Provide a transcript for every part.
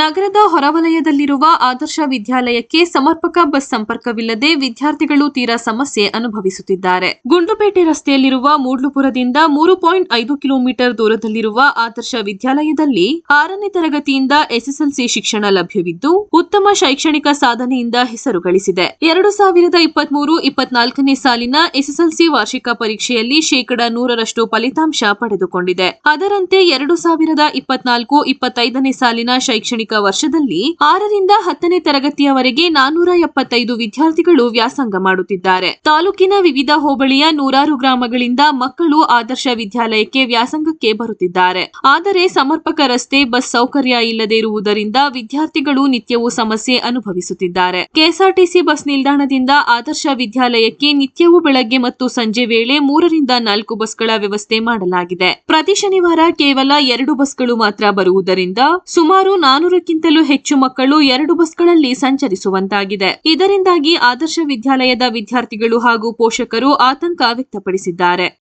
ನಗರದ ಹೊರವಲಯದಲ್ಲಿರುವ ಆದರ್ಶ ವಿದ್ಯಾಲಯಕ್ಕೆ ಸಮರ್ಪಕ ಬಸ್ ಸಂಪರ್ಕವಿಲ್ಲದೆ ವಿದ್ಯಾರ್ಥಿಗಳು ತೀರಾ ಸಮಸ್ಯೆ ಅನುಭವಿಸುತ್ತಿದ್ದಾರೆ. ಗುಂಡ್ಲುಪೇಟೆ ರಸ್ತೆಯಲ್ಲಿರುವ ಮೂಡ್ಲುಪುರದಿಂದ ಮೂರು ಪಾಯಿಂಟ್ ಐದು ಕಿಲೋಮೀಟರ್ ದೂರದಲ್ಲಿರುವ ಆದರ್ಶ ವಿದ್ಯಾಲಯದಲ್ಲಿ ಆರನೇ ತರಗತಿಯಿಂದ ಎಸ್ಎಸ್ಎಲ್ಸಿ ಶಿಕ್ಷಣ ಲಭ್ಯವಿದ್ದು, ಉತ್ತಮ ಶೈಕ್ಷಣಿಕ ಸಾಧನೆಯಿಂದ ಹೆಸರು ಗಳಿಸಿದೆ. ಎರಡು ಸಾವಿರದ ಇಪ್ಪತ್ಮೂರು ಇಪ್ಪತ್ನಾಲ್ಕನೇ ಸಾಲಿನ ಎಸ್ಎಸ್ಎಲ್ಸಿ ವಾರ್ಷಿಕ ಪರೀಕ್ಷೆಯಲ್ಲಿ ಶೇಕಡ ನೂರರಷ್ಟು ಫಲಿತಾಂಶ ಪಡೆದುಕೊಂಡಿದೆ. ಅದರಂತೆ ಎರಡು ಸಾವಿರದ ಇಪ್ಪತ್ನಾಲ್ಕು ಇಪ್ಪತ್ತೈದನೇ ಸಾಲಿನ ಶೈಕ್ಷಣಿಕ ವರ್ಷದಲ್ಲಿ ಆರರಿಂದ ಹತ್ತನೇ ತರಗತಿಯವರೆಗೆ ನಾನೂರ ಎಪ್ಪತ್ತೈದು ವಿದ್ಯಾರ್ಥಿಗಳು ವ್ಯಾಸಂಗ ಮಾಡುತ್ತಿದ್ದಾರೆ. ತಾಲೂಕಿನ ವಿವಿಧ ಹೋಬಳಿಯ ನೂರಾರು ಗ್ರಾಮಗಳಿಂದ ಮಕ್ಕಳು ಆದರ್ಶ ವಿದ್ಯಾಲಯಕ್ಕೆ ವ್ಯಾಸಂಗಕ್ಕೆ ಬರುತ್ತಿದ್ದಾರೆ. ಆದರೆ ಸಮರ್ಪಕ ರಸ್ತೆ, ಬಸ್ ಸೌಕರ್ಯ ಇಲ್ಲದೇ ಇರುವುದರಿಂದ ವಿದ್ಯಾರ್ಥಿಗಳು ನಿತ್ಯವೂ ಸಮಸ್ಯೆ ಅನುಭವಿಸುತ್ತಿದ್ದಾರೆ. ಕೆಎಸ್ಆರ್ಟಿಸಿ ಬಸ್ ನಿಲ್ದಾಣದಿಂದ ಆದರ್ಶ ವಿದ್ಯಾಲಯಕ್ಕೆ ನಿತ್ಯವೂ ಬೆಳಗ್ಗೆ ಮತ್ತು ಸಂಜೆ ವೇಳೆ ಮೂರರಿಂದ ನಾಲ್ಕು ಬಸ್ಗಳ ವ್ಯವಸ್ಥೆ ಮಾಡಲಾಗಿದೆ. ಪ್ರತಿ ಶನಿವಾರ ಕೇವಲ ಎರಡು ಬಸ್ಗಳು ಮಾತ್ರ ಬರುವುದರಿಂದ ಸುಮಾರು ನಾನೂರಕ್ಕಿಂತಲೂ ಹೆಚ್ಚು ಮಕ್ಕಳು ಎರಡು ಬಸ್ಗಳಲ್ಲಿ ಸಂಚರಿಸುವಂತಾಗಿದೆ. ಇದರಿಂದಾಗಿ ಆದರ್ಶ ವಿದ್ಯಾಲಯದ ವಿದ್ಯಾರ್ಥಿಗಳು ಹಾಗೂ ಪೋಷಕರು ಆತಂಕ ವ್ಯಕ್ತಪಡಿಸಿದ್ದಾರೆ.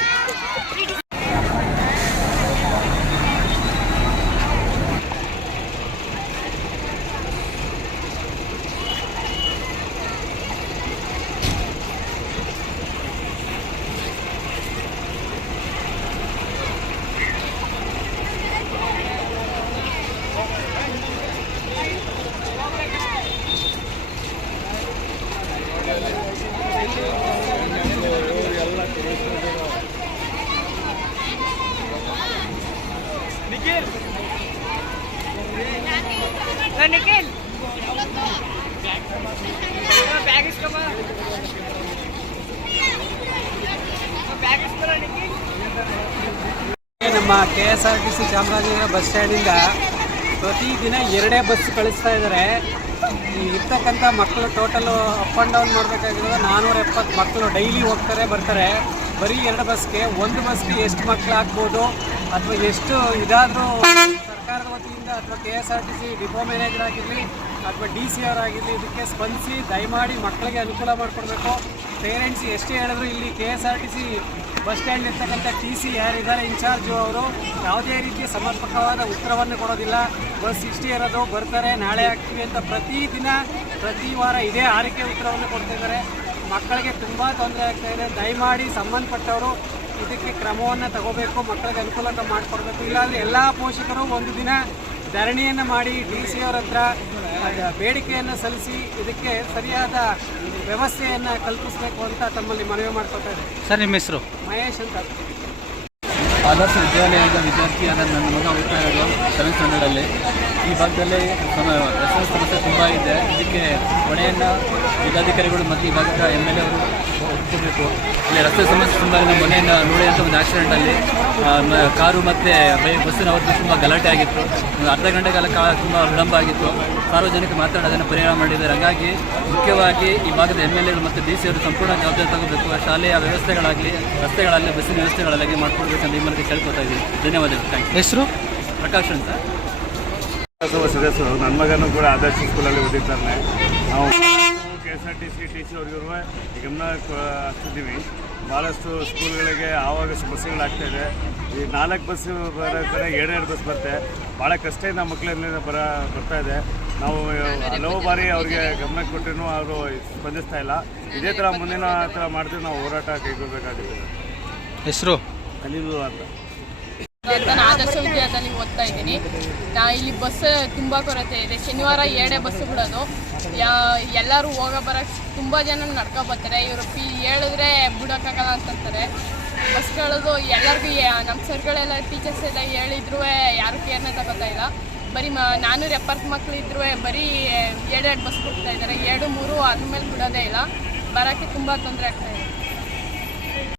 ನಿಖಿಲ್ ನಮ್ಮ K S R T C Chamarajanagar bus ಸ್ಟ್ಯಾಂಡಿಂದ ಪ್ರತಿದಿನ ಎರಡೇ ಬಸ್ ಕಳಿಸ್ತಾ ಇದ್ದಾರೆ ಇರ್ತಕ್ಕಂಥ ಮಕ್ಕಳು ಟೋಟಲು ಅಪ್ ಆ್ಯಂಡ್ ಡೌನ್ ಮಾಡಬೇಕಾಗಿರೋದು ನಾನ್ನೂರ ಎಪ್ಪತ್ತು ಮಕ್ಕಳು ಡೈಲಿ ಹೋಗ್ತಾರೆ, ಬರ್ತಾರೆ. ಬರೀ ಎರಡು ಬಸ್ಗೆ ಒಂದು ಬಸ್ಗೆ ಎಷ್ಟು ಮಕ್ಕಳು ಹಾಕ್ಬೋದು ಅಥವಾ ಎಷ್ಟು ಇದಾದರೂ ಅಥವಾ K S R T C depot manager ಆಗಿರಲಿ ಅಥವಾ ಡಿ ಸಿ ಅವರಾಗಿರಲಿ ಇದಕ್ಕೆ ಸ್ಪಂದಿಸಿ ದಯಮಾಡಿ ಮಕ್ಕಳಿಗೆ ಅನುಕೂಲ ಮಾಡಿಕೊಡ್ಬೇಕು. ಪೇರೆಂಟ್ಸ್ ಎಷ್ಟೇ ಹೇಳಿದ್ರು ಇಲ್ಲಿ K S R T C bus stand ಇರ್ತಕ್ಕಂಥ ಟಿ ಸಿ ಯಾರಿದ್ದಾರೆ ಇನ್ಚಾರ್ಜು ಅವರು, ಯಾವುದೇ ರೀತಿಯ ಸಮರ್ಪಕವಾದ ಉತ್ತರವನ್ನು ಕೊಡೋದಿಲ್ಲ. ಬಸ್ ಇಷ್ಟೇ ಇರೋದು, ಬರ್ತಾರೆ, ನಾಳೆ ಆಗ್ತೀವಿ ಅಂತ ಪ್ರತಿದಿನ, ಪ್ರತಿ ವಾರ ಇದೇ ಆರೈಕೆ ಉತ್ತರವನ್ನು ಕೊಡ್ತಿದ್ದಾರೆ ಮಕ್ಕಳಿಗೆ ತುಂಬ ತೊಂದರೆ ಆಗ್ತಾ ಇದೆ. ದಯಮಾಡಿ ಸಂಬಂಧಪಟ್ಟವರು ಇದಕ್ಕೆ ಕ್ರಮವನ್ನು ತಗೋಬೇಕು, ಮಕ್ಕಳಿಗೆ ಅನುಕೂಲ ಮಾಡಿಕೊಡ್ಬೇಕು. ಇಲ್ಲಾಂದರೆ ಎಲ್ಲ ಪೋಷಕರು ಒಂದು ದಿನ ಧರಣಿಯನ್ನು ಮಾಡಿ ಡಿ ಸಿ ಅವ್ರ ಹತ್ರ ಬೇಡಿಕೆಯನ್ನು ಸಲ್ಲಿಸಿ ಇದಕ್ಕೆ ಸರಿಯಾದ ವ್ಯವಸ್ಥೆಯನ್ನು ಕಲ್ಪಿಸಬೇಕು ಅಂತ ತಮ್ಮಲ್ಲಿ ಮನವಿ ಮಾಡ್ಕೊತಾ ಇದೆ ಸರ್ ನಿಮ್ಮ ಹೆಸರು? ಮಹೇಶ್ ಅಂತ. ಆದರ್ಶ ವಿದ್ಯಾಲಯದ ವಿದ್ಯಾರ್ಥಿಯಾದ ನನ್ನ ಮಗ ಹೋಗ್ತಾ ಇರೋದು ಸೆವೆಂತ್ ಸ್ಟ್ಯಾಂಡರ್ಡಲ್ಲಿ. ಈ ಭಾಗದಲ್ಲಿ ಸಮ ಎಸ್ ಎಸ್ ಸಮಸ್ಯೆ ತುಂಬ ಇದೆ. ಇದಕ್ಕೆ ಹೊಣೆಯನ್ನು ಜಿಲ್ಲಾಧಿಕಾರಿಗಳು ಮತ್ತು ಈ ಭಾಗದ ಎಂ ಎಲ್ ಎ ಅವರು ಒಪ್ಕೋಬೇಕು. ಇಲ್ಲಿ ರಸ್ತೆ ಸಮಸ್ಯೆ ತುಂಬ ಇದೆ ಮೊನ್ನೆಯಿಂದ ನೋಡಿ ಅಂತ ಒಂದು ಆಕ್ಸಿಡೆಂಟಲ್ಲಿ ಕಾರು ಮತ್ತು ಬೈ ಬಸ್ಸಿನ ಅವ್ರದ್ದು ತುಂಬ ಗಲಾಟೆ ಆಗಿತ್ತು. ಒಂದು ಅರ್ಧ ಗಂಟೆ ಕಾಲ ಕಾ ತುಂಬ ವಿಳಂಬ ಆಗಿತ್ತು. ಸಾರ್ವಜನಿಕ ಮಾತಾಡಿ ಅದನ್ನು ಪರಿಹಾರ ಮಾಡಿದ್ದಾರೆ. ಹಾಗಾಗಿ ಮುಖ್ಯವಾಗಿ ಈ ಭಾಗದ ಎಂ ಎಲ್ ಎಗಳು ಮತ್ತು ಡಿ ಸಿ ಅವರು ಸಂಪೂರ್ಣ ಜವಾಬ್ದಾರಿ ತಗೋಬೇಕು. ಶಾಲೆಯ ವ್ಯವಸ್ಥೆಗಳಾಗಲಿ ರಸ್ತೆಗಳಲ್ಲಿ ಬಸ್ಸಿನ ವ್ಯವಸ್ಥೆಗಳಾಗಲಿ ಮಾಡಿಕೊಡ್ಬೇಕಂತ ಈ ಮನೆಗೆ ಕೇಳ್ಕೊತಾ ಇದ್ದೀನಿ. ಧನ್ಯವಾದಗಳು. ಥ್ಯಾಂಕ್ ಯು ಹೆಸರು? ಪ್ರಕಾಶ್ ಅಂತ. ನನ್ನ ಮಗನೂ ಕೂಡ ಆದರ್ಶ ಸ್ಕೂಲಲ್ಲಿ ಓದಿದ್ದಾರೆ ನಾವು K S R T C T C ಅವ್ರಿಗೂ ಗಮನ ಹರಿಸ್ತಿದ್ದೀವಿ ಭಾಳಷ್ಟು ಸ್ಕೂಲ್ಗಳಿಗೆ ಆವಾಗ ಆಗ್ತಾ ಇದೆ. ಈ ನಾಲ್ಕು ಬಸ್ ಬರೋದ್ರೆ ಎರಡು ಎರಡೆರಡು ಬಸ್ ಬರುತ್ತೆ. ಭಾಳ ಕಷ್ಟದಿಂದ ಮಕ್ಕಳಲ್ಲಿ ಬರ ಬರ್ತಾ ಇದೆ. ನಾವು ಹಲವು ಬಾರಿ ಅವ್ರಿಗೆ ಗಮನ ಕೊಟ್ಟರೂ ಅವರು ಸ್ಪಂದಿಸ್ತಾ ಇಲ್ಲ. ಇದೇ ಥರ ಮುಂದಿನ ಥರ ಮಾಡಿದ್ರೆ ನಾವು ಹೋರಾಟ ಕೈಗೊಳ್ಳಬೇಕಾಗಿದೆ ಹೆಸರು? ಅನಿಲು ಅಂತ. ನಾನು ಆದರ್ಶ ವಿದ್ಯಾಲಯದಲ್ಲಿ ಓದ್ತಾ ಇದ್ದೀನಿ. ನಾ ಇಲ್ಲಿ ಬಸ್ ತುಂಬ ಕೊರತೆ ಇದೆ. ಶನಿವಾರ ಎರಡೇ ಬಸ್ ಬಿಡೋದು. ಎಲ್ಲರೂ ಹೋಗ ಬರೋಕ್ಕೆ ತುಂಬ ಜನ ನಡ್ಕೊ ಬರ್ತಾರೆ. ಇವರು ಪಿ ಹೇಳಿದ್ರೆ ಬಿಡೋಕ್ಕಾಗಲ್ಲ ಅಂತಂತಾರೆ. ಬಸ್ಗಳದು ಎಲ್ಲರಿಗೂ ನಮ್ಮ ಸರ್ಗಳೆಲ್ಲ ಟೀಚರ್ಸ್ ಎಲ್ಲ ಹೇಳಿದ್ರು, ಯಾರು ಕೇರ್ನೇ ತಗೋತಾ ಇಲ್ಲ. ಬರೀ ಮ ನಾನ್ನೂರ ಎಪ್ಪತ್ತು ಮಕ್ಳು ಇದ್ರೂ, ಬರೀ ಎರಡೆರಡು ಬಸ್ ಬಿಡ್ತಾ ಇದ್ದಾರೆ. ಎರಡು, ಮೂರು ಅದ್ರ ಮೇಲೆ ಬಿಡೋದೇ ಇಲ್ಲ. ಬರೋಕ್ಕೆ ತುಂಬ ತೊಂದರೆ ಆಗ್ತಾ ಇದೆ.